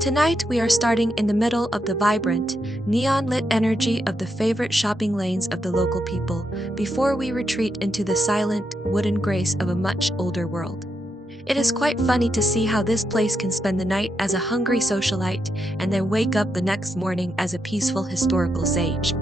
Tonight, we are starting in the middle of the vibrant, neon-lit energy of the favorite shopping lanes of the local people before we retreat into the silent, wooden grace of a much older world. It is quite funny to see how this place can spend the night as a hungry socialite and then wake up the next morning as a peaceful historical sage.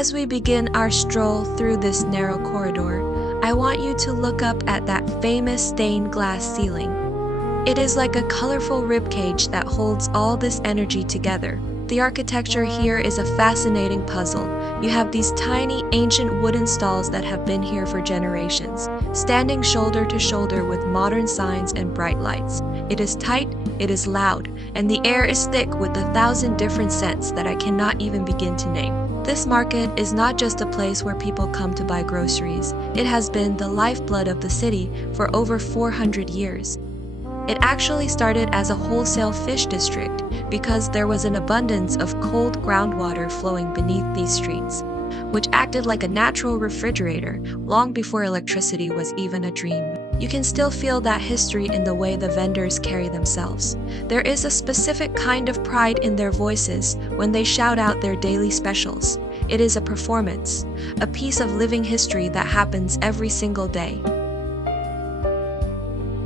As we begin our stroll through this narrow corridor, I want you to look up at that famous stained glass ceiling. It is like a colorful ribcage that holds all this energy together. The architecture here is a fascinating puzzle. You have these tiny, ancient wooden stalls that have been here for generations, standing shoulder to shoulder with modern signs and bright lights. It is tight, it is loud, and the air is thick with 1,000 different scents that I cannot even begin to name. This market is not just a place where people come to buy groceries. It has been the lifeblood of the city for over 400 years. It actually started as a wholesale fish district because there was an abundance of cold groundwater flowing beneath these streets, which acted like a natural refrigerator long before electricity was even a dream. You can still feel that history in the way the vendors carry themselves. There is a specific kind of pride in their voices when they shout out their daily specials. It is a performance, a piece of living history that happens every single day.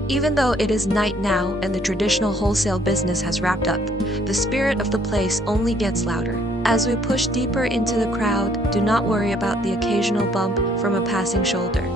Even though it is night now and the traditional wholesale business has wrapped up, the spirit of the place only gets louder. As we push deeper into the crowd, do not worry about the occasional bump from a passing shoulder.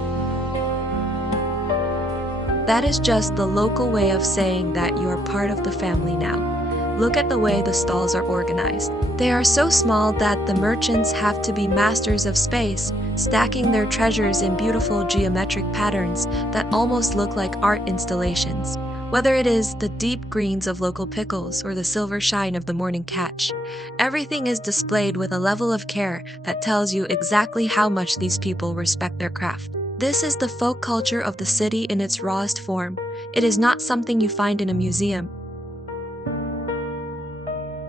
That is just the local way of saying that you are part of the family now. Look at the way the stalls are organized. They are so small that the merchants have to be masters of space, stacking their treasures in beautiful geometric patterns that almost look like art installations. Whether it is the deep greens of local pickles or the silver shine of the morning catch, everything is displayed with a level of care that tells you exactly how much these people respect their craft. This is the folk culture of the city in its rawest form. It is not something you find in a museum.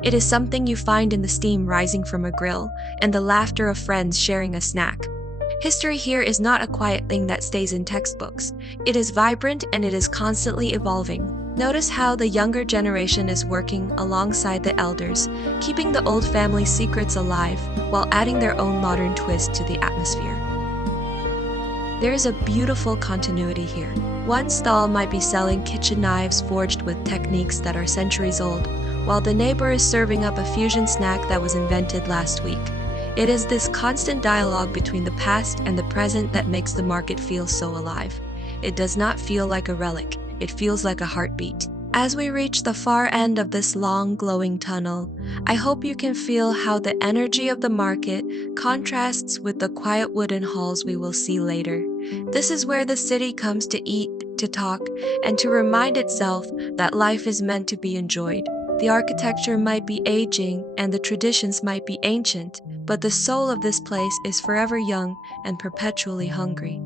It is something you find in the steam rising from a grill and the laughter of friends sharing a snack. History here is not a quiet thing that stays in textbooks. It is vibrant and it is constantly evolving. Notice how the younger generation is working alongside the elders, keeping the old family secrets alive while adding their own modern twist to the atmosphere. There is a beautiful continuity here. One stall might be selling kitchen knives forged with techniques that are centuries old, while the neighbor is serving up a fusion snack that was invented last week. It is this constant dialogue between the past and the present that makes the market feel so alive. It does not feel like a relic, it feels like a heartbeat. As we reach the far end of this long, glowing tunnel, I hope you can feel how the energy of the market contrasts with the quiet wooden halls we will see later. This is where the city comes to eat, to talk, and to remind itself that life is meant to be enjoyed. The architecture might be aging and the traditions might be ancient, but the soul of this place is forever young and perpetually hungry.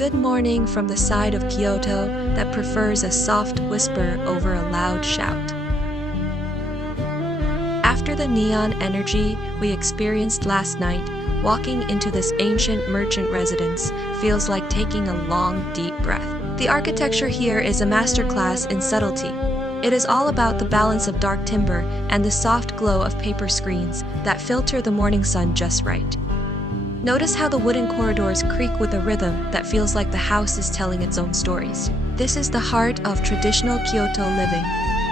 good morning from the side of Kyoto that prefers a soft whisper over a loud shout. After the neon energy we experienced last night, walking into this ancient merchant residence feels like taking a long, deep breath. The architecture here is a masterclass in subtlety. It is all about the balance of dark timber and the soft glow of paper screens that filter the morning sun just right. Notice how the wooden corridors creak with a rhythm that feels like the house is telling its own stories. This is the heart of traditional Kyoto living,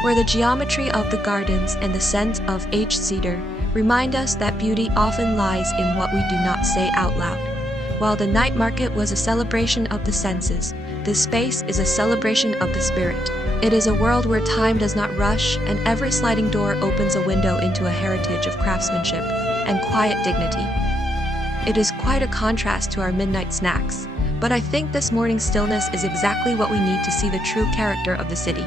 where the geometry of the gardens and the scent of aged cedar remind us that beauty often lies in what we do not say out loud. While the night market was a celebration of the senses, this space is a celebration of the spirit. It is a world where time does not rush, and every sliding door opens a window into a heritage of craftsmanship and quiet dignity. It is quite a contrast to our midnight snacks, but I think this morning stillness is exactly what we need to see the true character of the city.